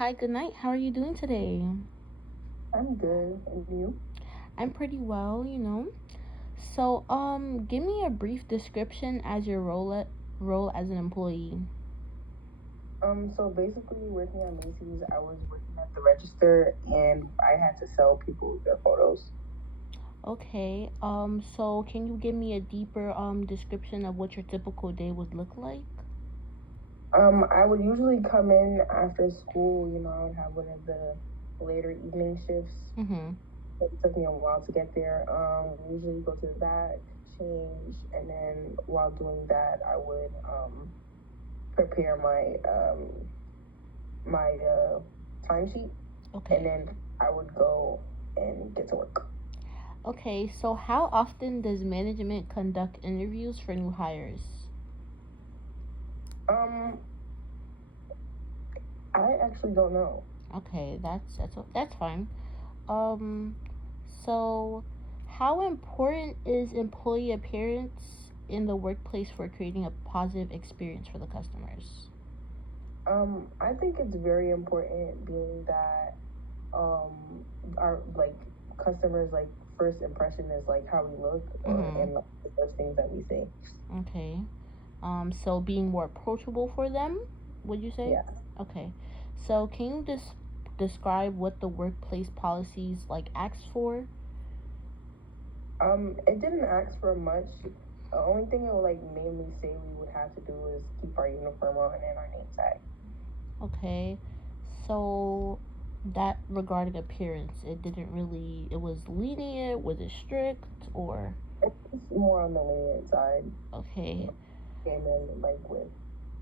Hi, good night. How are you doing today? I'm good. And you? I'm pretty well. So, give me a brief description as your role as an employee. So basically working at Macy's, I was working at the register and I had to sell people their photos. Okay. So can you give me a deeper description of what your typical day would look like? I would usually come in after school, I would have one of the later evening shifts. Mm-hmm. It took me a while to get there. Usually go to the back, change, and then while doing that, I would prepare my timesheet, and Okay. then I would go and get to work. Okay, so how often does management conduct interviews for new hires? Um, I actually don't know. Okay, that's fine. Um, so how important is employee appearance in the workplace for creating a positive experience for the customers? I think it's very important being that our like customers like first impression is like how we look or Mm-hmm. and like, the first things that we say. Okay. So being more approachable for them, would you say? Yeah. Okay. So can you just describe what the workplace policies like asks for? It didn't ask for much. The only thing it would like mainly say we would have to do is keep our uniform on and our name tag. Okay. So that regarding appearance, it was lenient, was it strict or It's more on the lenient side. You okay. know, came in like with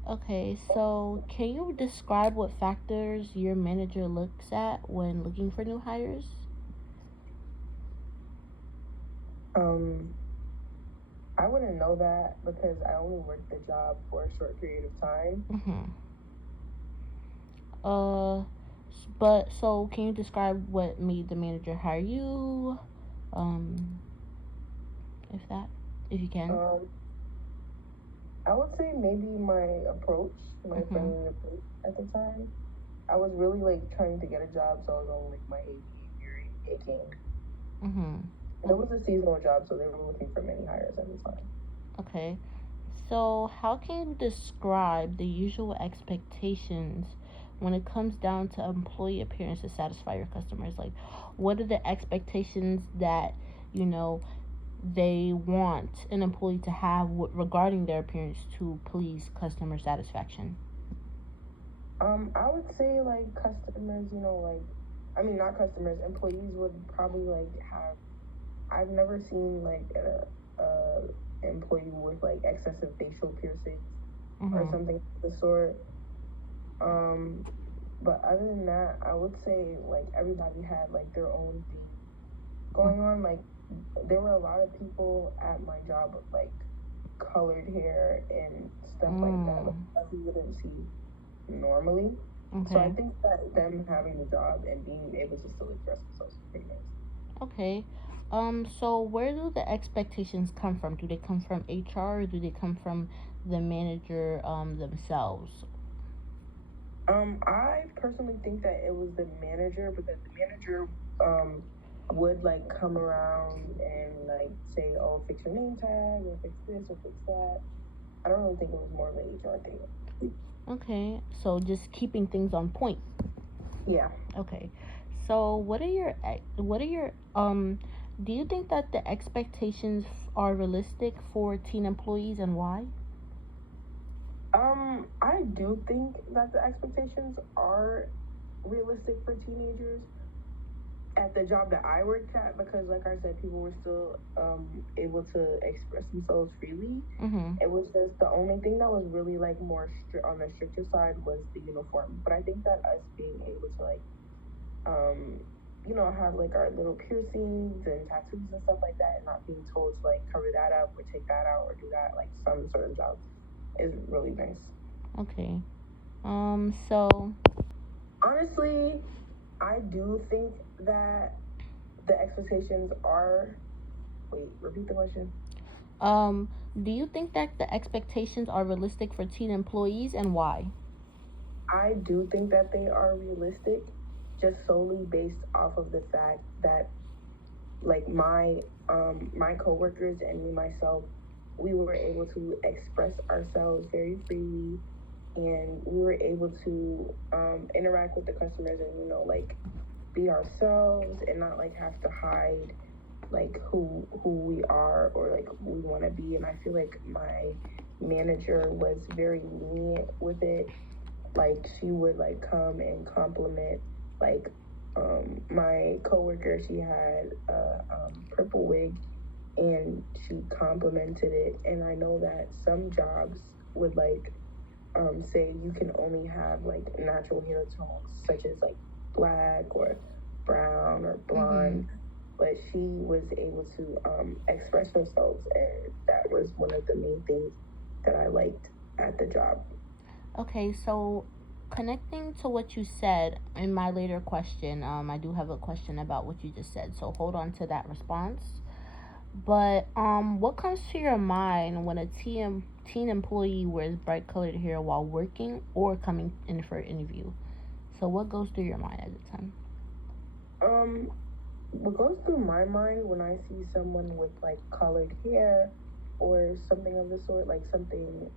Okay, so can you describe what factors your manager looks at when looking for new hires? um I wouldn't know that because I only worked the job for a short period of time. Mm-hmm. Uh, but so can you describe what made the manager hire you? Um, if that, if you can. Um, I would say maybe my approach, my Mm-hmm. friendly approach at the time. I was really like trying to get a job, so I was on like my ADA very aching. Mm-hmm. And it was a seasonal job, so they were looking for many hires at the time. Okay. So how can you describe the usual expectations when it comes down to employee appearance to satisfy your customers? Like, what are the expectations that you know they want an employee to have regarding their appearance to please customer satisfaction? I would say like customers, like I mean not customers, employees would probably like have. I've never seen like a employee with like excessive facial piercings or Mm-hmm. something of the sort. Um, but other than that, I would say like everybody had like their own thing going on. Like there were a lot of people at my job with like colored hair and stuff like that Mm. that you wouldn't see normally. So I Okay. think that them having the job and being able to still express themselves is pretty nice. Okay. So where do the expectations come from? Do they come from HR or do they come from the manager themselves? I personally think that it was the manager because the manager um would like come around and like say, "Oh, fix your name tag or fix this or fix that." I don't really think it was more of an HR thing. Okay. So just keeping things on point. Yeah. Okay. So what are your do you think that the expectations are realistic for teen employees and why? I do think that the expectations are realistic for teenagers at the job that I worked at because, like I said, people were still able to express themselves freely. Mhm. It was just the only thing that was really like more on the stricter side was the uniform. But I think that us being able to like um have like our little piercings and tattoos and stuff like that and not being told to like cover that up or take that out or do that like some certain jobs is really nice. Okay. So Honestly, I do think that the expectations are. Wait, repeat the question. do you think that the expectations are realistic for teen employees and why? I do think that they are realistic, just solely based off of the fact that like my coworkers and me myself, we were able to express ourselves very freely, and we were able to interact with the customers and like be ourselves and not like have to hide like who we are or like who we want to be. And I feel like my manager was very lenient with it. Like she would like come and compliment like my coworker. She had a purple wig and she complimented it. And I know that some jobs would like say you can only have like natural hair tones such as like black or brown or blonde. Mm-hmm. But she was able to express herself, and that was one of the main things that I liked at the job. Okay, so connecting to what you said in my later question, I do have a question about what you just said, so hold on to that response. But what comes to your mind when a teen employee wears bright colored hair while working or coming in for an interview? So what goes through your mind at the time? What goes through my mind when I see someone with like colored hair or something of the sort, like something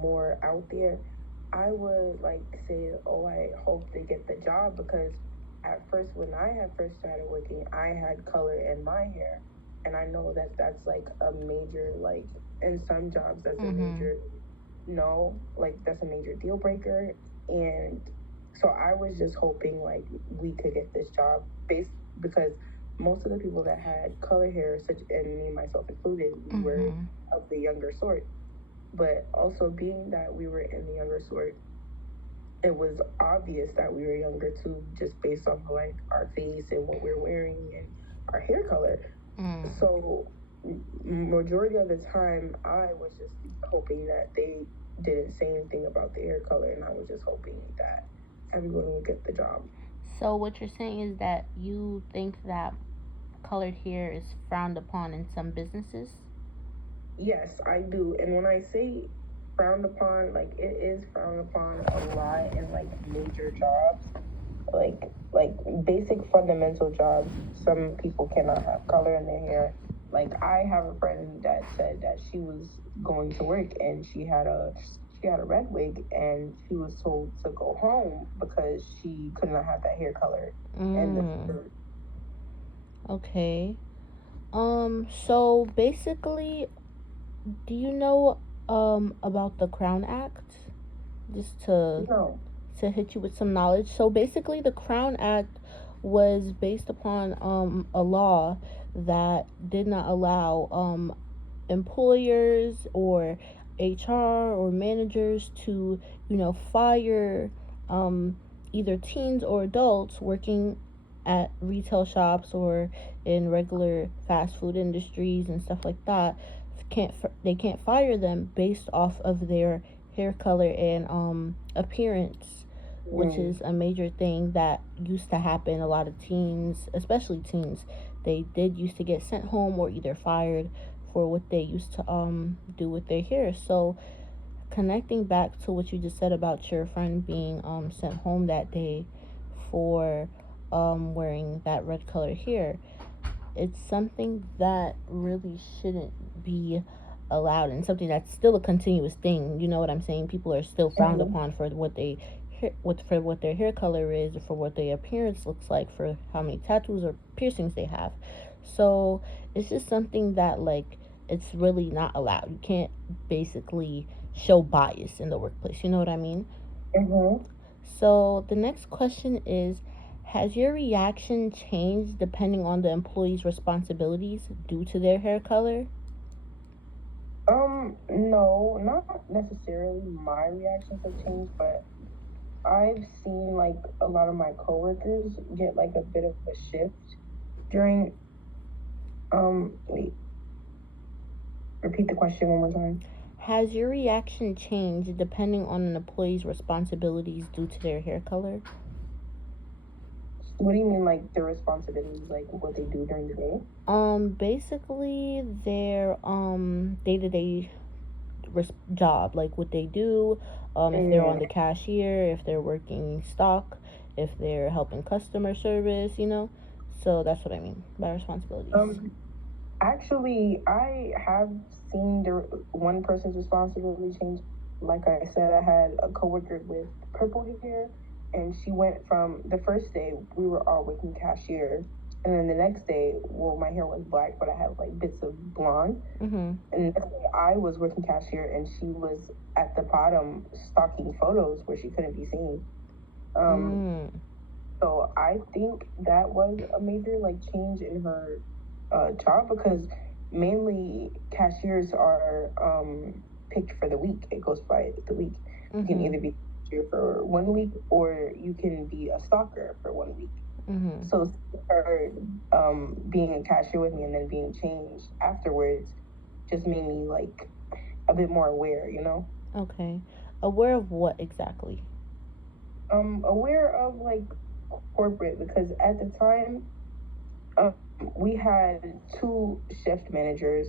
more out there, I would like say, oh, I hope they get the job, because at first, when I had first started working, I had color in my hair, and I know that that's like a major, like in some jobs that's a major no, like that's a major deal breaker. And so I was just hoping like we could get this job based, because most of the people that had color hair, such and me myself included, we were of the younger sort. But also being that we were in the younger sort, it was obvious that we were younger too, just based off of like our face and what we're wearing and our hair color. So majority of the time I was just hoping that they didn't say anything about the hair color, and I was just hoping that everyone would get the job. So what you're saying is that you think that colored hair is frowned upon in some businesses? Yes, I do. And when I say frowned upon, like it is frowned upon a lot in like major jobs, like basic fundamental jobs. Some people cannot have color in their hair. Like I have a friend that said that she was going to work and she had a red wig, and she was told to go home because she could not have that hair color. And okay. So basically, do you know about the Crown Act? Just to no. To hit you with some knowledge. So basically, the Crown Act was based upon a law that did not allow employers or HR or managers to, fire either teens or adults working at retail shops or in regular fast food industries and stuff like that. They can't fire them based off of their hair color and appearance, which is a major thing that used to happen. A lot of teens, especially teens, they did used to get sent home or either fired for what they used to do with their hair. So connecting back to what you just said about your friend being sent home that day for wearing that red colored hair, it's something that really shouldn't be allowed, and something that's still a continuous thing. You know what I'm saying? People are still frowned upon for what they for what their hair color is, for what their appearance looks like, for how many tattoos or piercings they have. So it's just something that like it's really not allowed. You can't basically show bias in the workplace. You know what I mean? So the next question is, has your reaction changed depending on the employee's responsibilities due to their hair color? No, not necessarily my reactions have changed, but I've seen like a lot of my coworkers get like a bit of a shift during wait. Repeat the question one more time. Has your reaction changed depending on an employee's responsibilities due to their hair color? What do you mean, like their responsibilities, like what they do during the day? Basically their day-to-day job, like what they do, If they're Mm. on the cashier, if they're working stock, if they're helping customer service, So that's what I mean by responsibilities. Um, Actually, I have seen one person's responsibility change. Like I said, I had a coworker with purple hair, and she went from the first day we were all working cashier, and then the next day, well, my hair was black, but I had like bits of blonde. Mm-hmm. And the next day, I was working cashier, and she was at the bottom stocking photos where she couldn't be seen. Um, Mm. so I think that was a major like change in her job because mainly cashiers are picked for the week. It goes by the week. You can Mm-hmm. either be cashier for 1 week or you can be a stalker for 1 week. Mm-hmm. So her being a cashier with me and then being changed afterwards just made me like a bit more aware, you know? Okay. Aware of what exactly? Aware of like corporate because at the time um, we had two shift managers.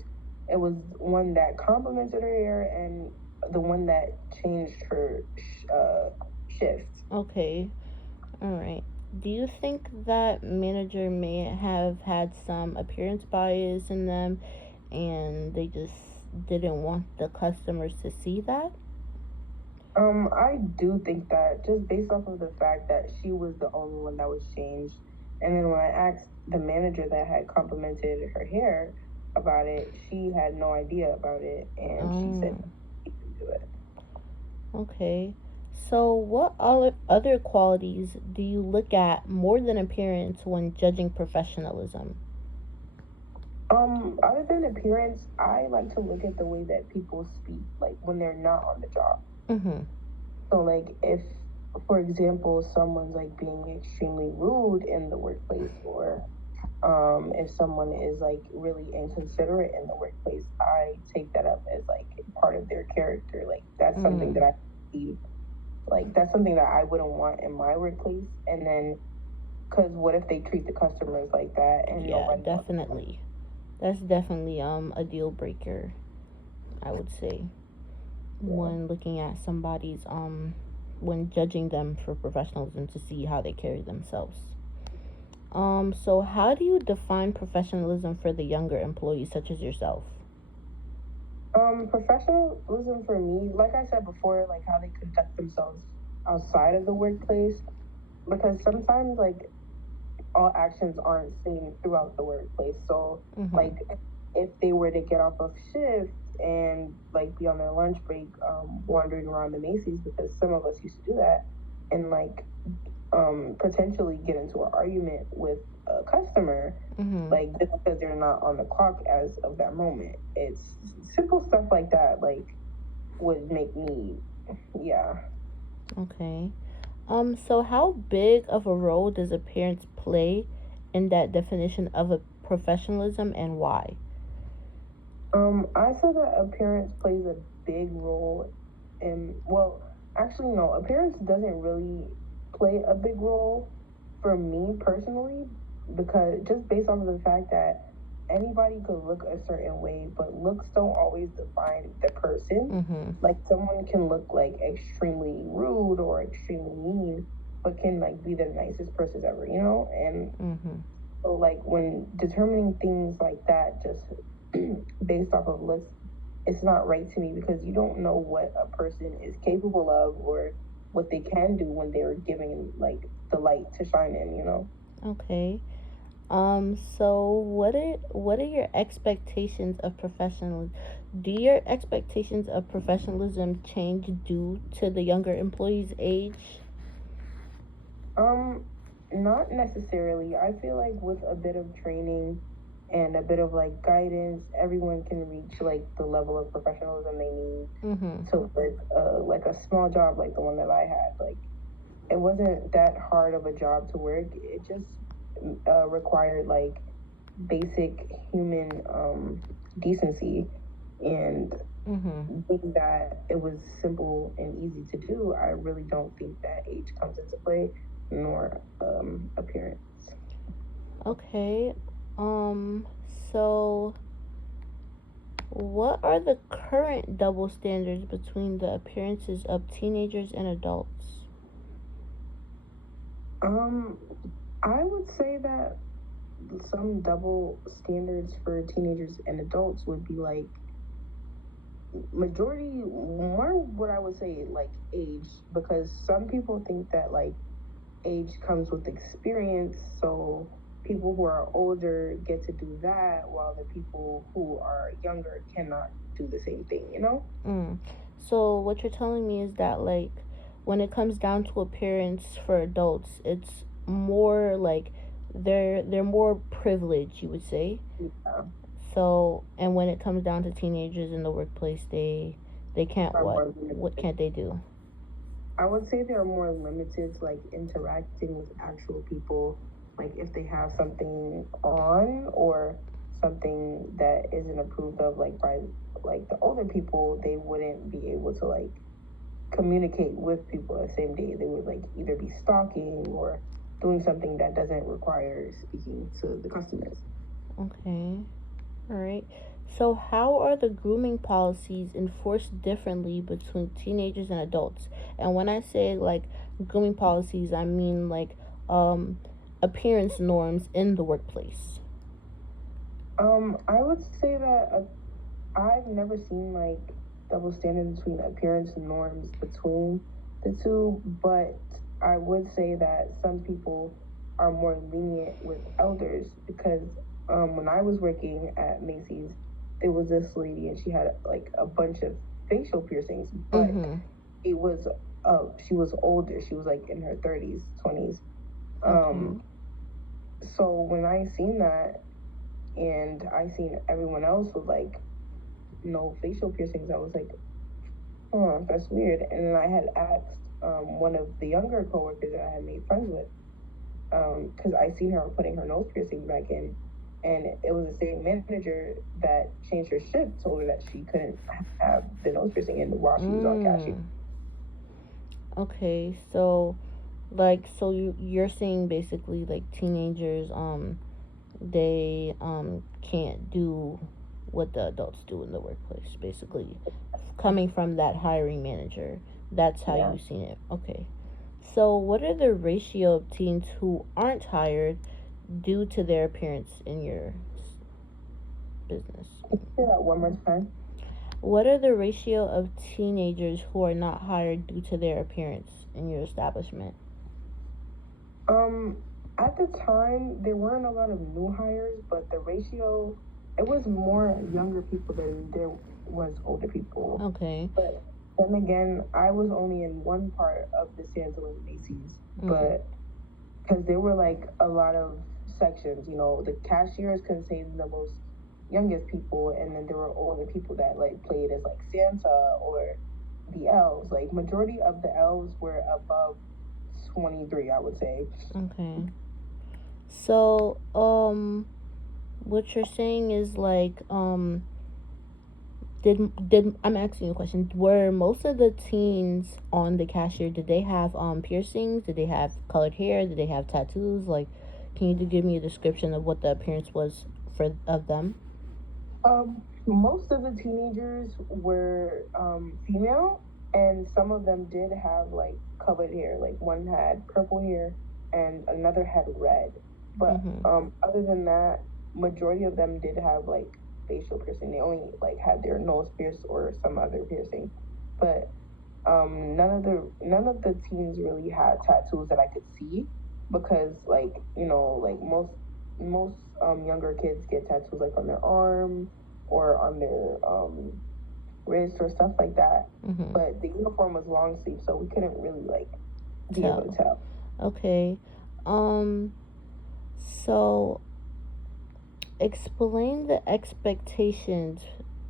It was one that complimented her hair and the one that changed her shift. Okay. All right. Do you think that manager may have had some appearance bias in them and they just didn't want the customers to see that? I do think that just based off of the fact that she was the only one that was changed, and then when I asked the manager that had complimented her hair about it, she had no idea about it, and she said Oh, she didn't do it. okay. So, what other qualities do you look at more than appearance when judging professionalism? Other than appearance, I like to look at the way that people speak, like when they're not on the job. Mm-hmm. So, like, if, for example, someone's like being extremely rude in the workplace, or if someone is like really inconsiderate in the workplace, I take that up as like part of their character. Like, that's something Mm. that I see, like, that's something that I wouldn't want in my workplace. And then, because what if they treat the customers like that and Yeah, nobody wants to? definitely. That's definitely a deal breaker, I would say, Yeah. when looking at somebody's when judging them for professionalism to see how they carry themselves. So how do you define professionalism for the younger employees such as yourself? Professionalism for me, like I said before, like how they conduct themselves outside of the workplace, because sometimes like all actions aren't seen throughout the workplace. So Mm-hmm. like if they were to get off of shift and like be on their lunch break, wandering around the Macy's because some of us used to do that, and like potentially get into an argument with a customer, Mm-hmm. like just because they're not on the clock as of that moment. It's simple stuff like that, like would make me, yeah. Okay. So how big of a role does appearance play in that definition of a professionalism and why? I said that appearance plays a big role in, well, actually, no, appearance doesn't really play a big role for me personally, because just based off of the fact that anybody could look a certain way, but looks don't always define the person. Mm-hmm. Like someone can look like extremely rude or extremely mean, but can like be the nicest person ever, you know? And Mm-hmm. so like when determining things like that just based off of looks, it's not right to me because you don't know what a person is capable of or what they can do when they're giving like the light to shine in, you know? Okay. So what are your expectations of professionalism? Do your expectations of professionalism change due to the younger employee's age? Um, Not necessarily. I feel like with a bit of training and a bit of like guidance, everyone can reach like the level of professionalism they need Mm-hmm. to work like a small job like the one that I had. Like it wasn't that hard of a job to work. It just required like basic human decency and Mm-hmm. being that it was simple and easy to do, I really don't think that age comes into play nor appearance. Okay. Um so What are the current double standards between the appearances of teenagers and adults? Um, I would say that some double standards for teenagers and adults would be like majority more what I would say like age, because some people think that like age comes with experience, so people who are older get to do that while the people who are younger cannot do the same thing, you know? Mm. So what you're telling me is that like when it comes down to appearance for adults, it's more like they're more privileged, you would say. Yeah. So and when it comes down to teenagers in the workplace, they can't Are what? more What limited. can't they do? I would say they're more limited to like interacting with actual people. Like if they have something on or something that isn't approved of like by like the older people, they wouldn't be able to like communicate with people the same day. They would like either be stalking or doing something that doesn't require speaking to the customers. Okay. All right. So, how are the grooming policies enforced differently between teenagers and adults? And when I say like grooming policies, I mean like um, appearance norms in the workplace. I would say that I've never seen like double standards between appearance norms between the two, but I would say that some people are more lenient with elders because when I was working at Macy's, there was this lady and she had like a bunch of facial piercings, but Mm-hmm. it was she was older. She was like in her 30s, 20s. Okay. Um, so when I seen that and I seen everyone else with like no facial piercings, I was like, oh, that's weird. And then I had asked one of the younger coworkers that I had made friends with, because I seen her putting her nose piercing back in, and it was the same manager that changed her shift told her that she couldn't have the nose piercing in while she was on cashier. Mm. Okay. So, like, so you're saying basically like teenagers they can't do what the adults do in the workplace basically coming from that hiring manager, that's how Yeah. you seen it. Okay, so what are the ratio of teens who aren't hired due to their appearance in your business? Say that one more time. What are the ratio of teenagers who are not hired due to their appearance in your establishment? Um, at the time, there weren't a lot of new hires, but the ratio, it was more younger people than there was older people. Okay. But then again, I was only in one part of the San Luis Macy's, Mm. but because there were like a lot of sections, you know, the cashiers contained the most youngest people, and then there were older people that like played as like Santa or the elves. Like majority of the elves were above 23, I would say. Okay. So what you're saying is like did I'm asking you a question. Were most of the teens on the cashier, did they have piercings? Did they have colored hair? Did they have tattoos? Like, can you give me a description of what the appearance was for of them? Most of the teenagers were female, and some of them did have like colored hair. Like one had purple hair, and another had red. But Mm-hmm. other than that, majority of them did have like facial piercing. They only like had their nose pierced or some other piercing. But none of the teens really had tattoos that I could see, because like you know like most younger kids get tattoos like on their arm or on their wrist or stuff like that. Mm-hmm. But the uniform was long sleeve, so we couldn't really like be able to Tell. tell. Okay. Um. So explain the expectations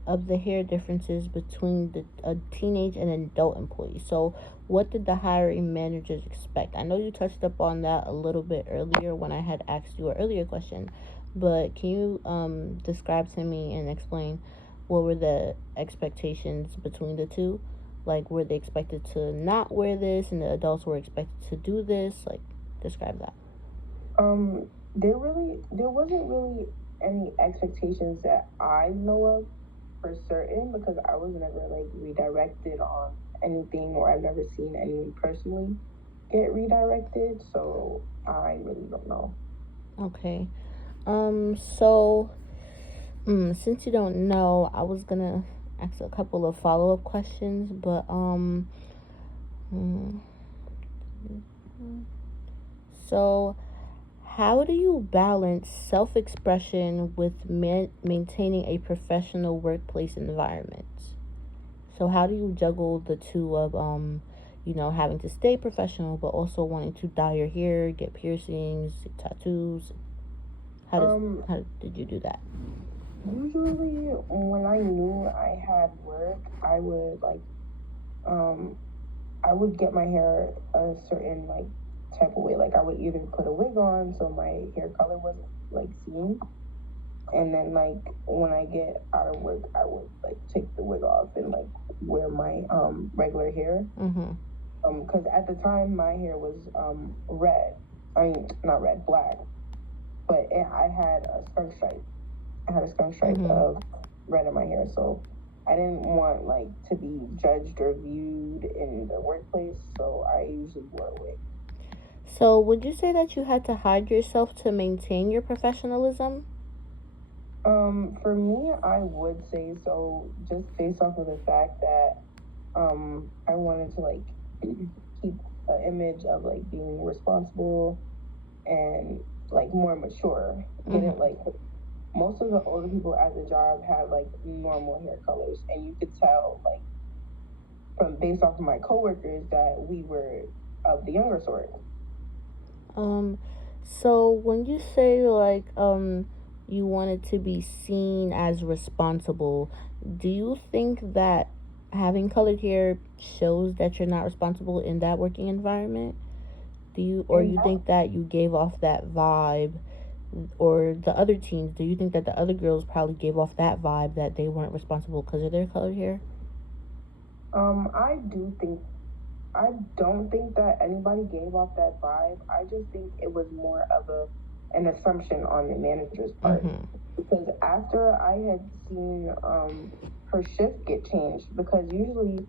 of the hair differences between a teenage and adult employee. So, what did the hiring managers expect? I know you touched up on that a little bit earlier when I had asked you an earlier question, but can you describe to me and explain what were the expectations between the two? Like, were they expected to not wear this, and the adults were expected to do this? Like, describe that. There wasn't really any expectations that I know of. for certain because I was never like redirected on anything, or I've never seen anyone personally get redirected, so I really don't know. Okay. So, since you don't know, I was gonna ask a couple of follow up questions, but hmm, so how do you balance self expression with maintaining a professional workplace environment? So how do you juggle the two of having to stay professional but also wanting to dye your hair, get piercings, tattoos? How does Um, how did you do that? Usually when I knew I had work, um I would get my hair a certain like type of way. Like I would either put a wig on so my hair color wasn't like seen, and then like when I get out of work, I would like take the wig off and like wear my regular hair. Mm-hmm. Because at the time my hair was red. I mean, not red, black, but I had a skunk stripe. I had a skunk stripe Mm-hmm. of red in my hair, so I didn't want like to be judged or viewed in the workplace, so I usually wore a wig. So would you say that you had to hide yourself to maintain your professionalism? For me, I would say so, just based off of the fact that I wanted to like keep an image of like being responsible and like more mature. Get it? Mm-hmm. Like most of the older people at the job have like normal hair colors, and you could tell like from based off of my coworkers that we were of the younger sort. Um, so when you say like you wanted to be seen as responsible, do you think that having colored hair shows that you're not responsible in that working environment? Do you or And you think that you gave off that vibe, or the other teams, do you think that the other girls probably gave off that vibe that they weren't responsible because of their colored hair? I do think I don't think that anybody gave off that vibe. I just think it was more of an assumption on the manager's part. Mm-hmm. Because after I had seen her shift get changed, because usually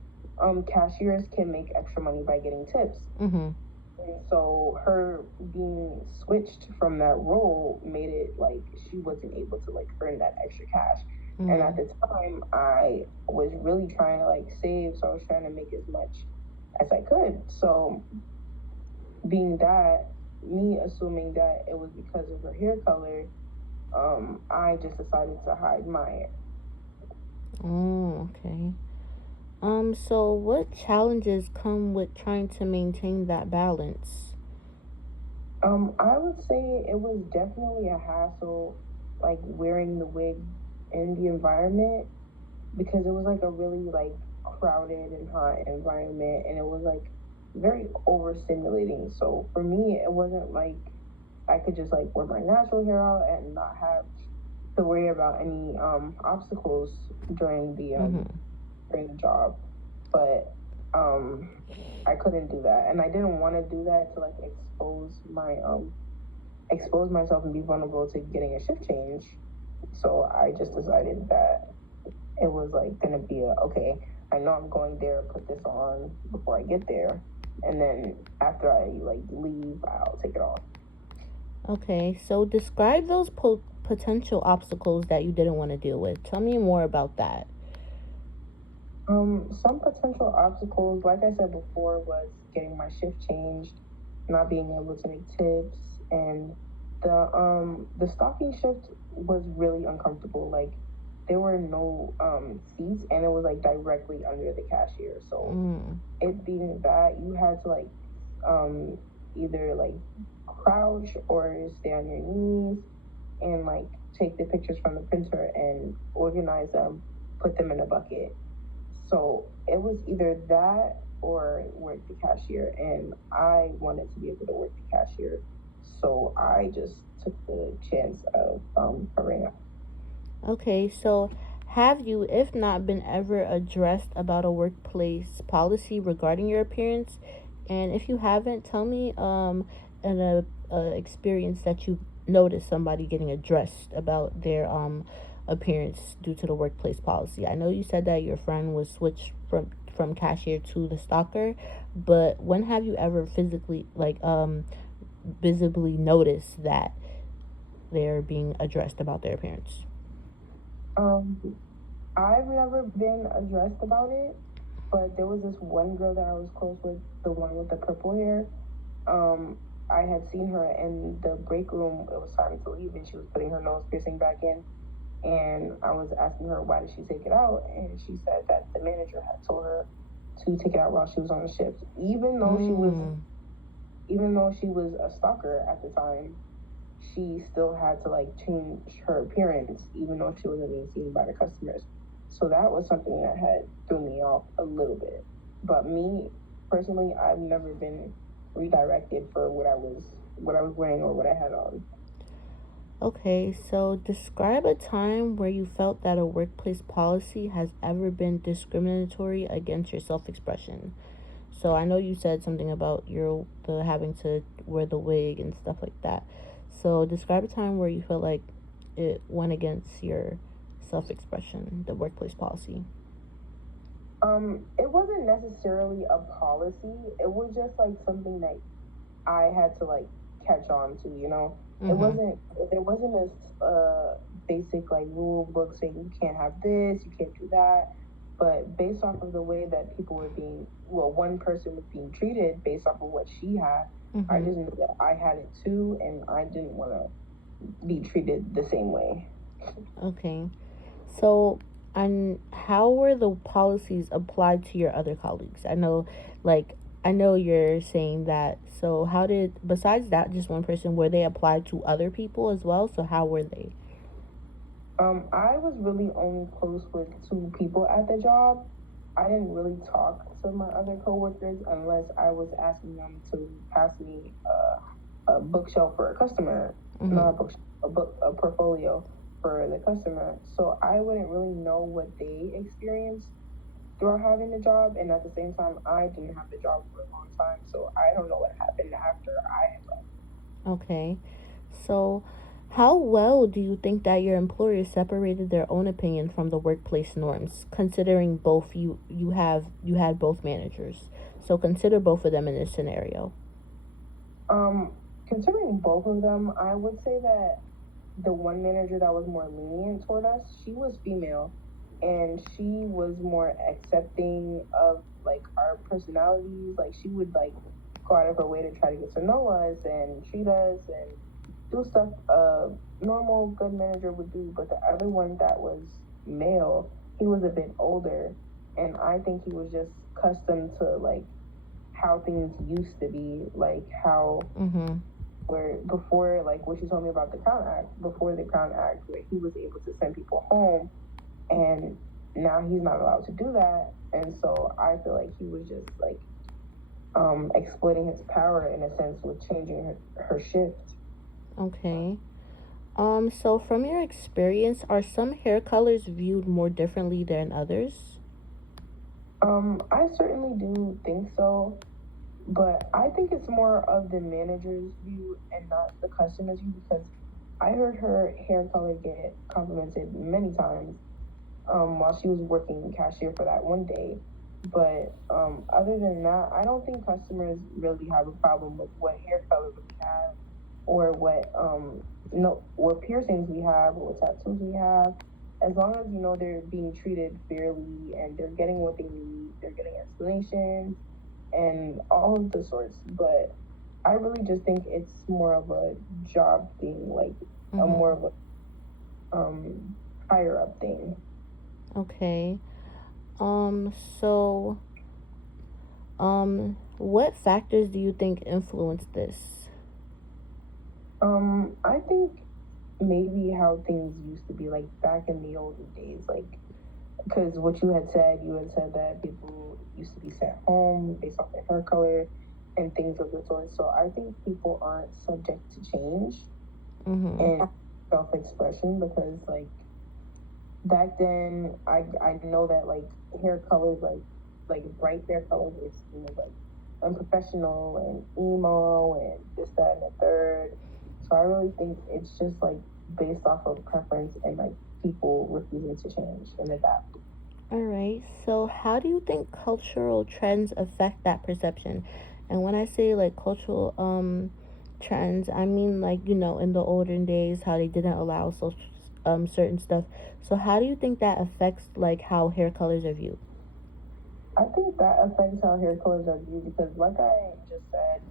cashiers can make extra money by getting tips. Mm-hmm. And so her being switched from that role made it like she wasn't able to like earn that extra cash. And Mm-hmm. at the time I was really trying to like save, so I was trying to make as much as I could. So being that, me assuming that it was because of her hair color, I just decided to hide my hair. Oh, okay. So what challenges come with trying to maintain that balance? I would say it was definitely a hassle, like wearing the wig in the environment, because it was like a really like crowded and hot environment, and it was like very overstimulating. So for me, it wasn't like I could just like wear my natural hair out and not have to worry about any obstacles during Mm-hmm. the job. But I couldn't do that, and I didn't want to do that to like expose myself and be vulnerable to getting a shift change. So I just decided that it was like gonna be a okay. I know I'm going there. Put this on before I get there, and then after I like leave, I'll take it off. Okay, so describe those potential obstacles that you didn't want to deal with. Tell me more about that. Some potential obstacles, like I said before, was getting my shift changed, not being able to make tips, and the stocking shift was really uncomfortable. Like there were no seats, and it was like directly under the cashier. So Mm. it being that, you had to like um either like crouch or stay on your knees and like take the pictures from the printer and organize them, put them in a bucket. So it was either that or work the cashier, and I wanted to be able to work the cashier, so I just took the chance of covering up. Okay, so have you, if not, been ever addressed about a workplace policy regarding your appearance? And if you haven't, tell me an experience that you noticed somebody getting addressed about their appearance due to the workplace policy? I know you said that your friend was switched from cashier to the stalker, but when have you ever physically visibly noticed that they're being addressed about their appearance? Um, I've never been addressed about it, but there was this one girl that I was close with, the one with the purple hair. Um, I had seen her in the break room. It was time to leave, and she was putting her nose piercing back in. And I was asking her why did she take it out, and she said that the manager had told her to take it out while she was on the shift, even though she was a stalker at the time. She still had to like change her appearance, even though she wasn't being seen by the customers. So that was something that had threw me off a little bit. But me personally, I've never been redirected for what I was wearing or what I had on. Okay, so describe a time where you felt that a workplace policy has ever been discriminatory against your self-expression. So I know you said something about the having to wear the wig and stuff like that. So describe a time where you felt like it went against your self-expression, the workplace policy. It wasn't necessarily a policy. It was just like something that I had to like catch on to, you know. It Mhm. wasn't there wasn't a basic like rule book saying you can't have this, you can't do that. But based off of the way that people were being, well, one person was being treated based off of what she had, I Mhm. just knew that I had it too, and I didn't want to be treated the same way. Okay. So, and how were the policies applied to your other colleagues? Like, I know you're saying that. So, how did, besides that, just one person, were they applied to other people as well? So, how were they? I was really only close with two people at the job. I didn't really talk to my other coworkers unless I was asking them to pass me a bookshelf for a customer, Mm-hmm. not a bookshelf, a portfolio for the customer. So I wouldn't really know what they experienced throughout having the job, and at the same time, I didn't have the job for a long time, so I don't know what happened after I had left. Okay. So, how well do you think that your employer separated their own opinion from the workplace norms, considering both you had both managers. So consider both of them in this scenario. Um, Considering both of them, I would say that the one manager that was more lenient toward us, she was female, and she was more accepting of like our personalities. Like she would like go out of her way to try to get to know us and treat us and do stuff a normal good manager would do. But the other one that was male, he was a bit older, and I think he was just accustomed to like how things used to be, like how Mm-hmm. where before, like what you told me about the Crown Act, before the Crown Act, where he was able to send people home, and now he's not allowed to do that. And so I feel like he was just like exploiting his power in a sense with changing her shift. Okay. So from your experience, are some hair colors viewed more differently than others? I certainly do think so, but I think it's more of the manager's view and not the customer's view because I heard her hair color get complimented many times while she was working cashier for that one day. But other than that, I don't think customers really have a problem with what hair color we have or what no what piercings we have or what tattoos we have. As long as you know they're being treated fairly and they're getting what they need, they're getting explanations and all of the sorts. But I really just think it's more of a job thing, like a Mm-hmm. more of a higher up thing. Okay. So, what factors do you think influence this? I think maybe how things used to be like back in the olden days, like because what you had said that people used to be sent home based off their hair color and things of the sort. So I think people aren't subject to change Mm-hmm. and self-expression because like back then I know that like hair colors like bright hair colors were seen as like unprofessional and emo and this that and the third. So I really think it's just like based off of preference and like people refusing to change and adapt. All right. So, how do you think cultural trends affect that perception? And when I say like cultural trends, I mean like, in the olden days how they didn't allow social certain stuff. So, how do you think that affects like how hair colors are viewed? I think that affects how hair colors are viewed because, like I just said,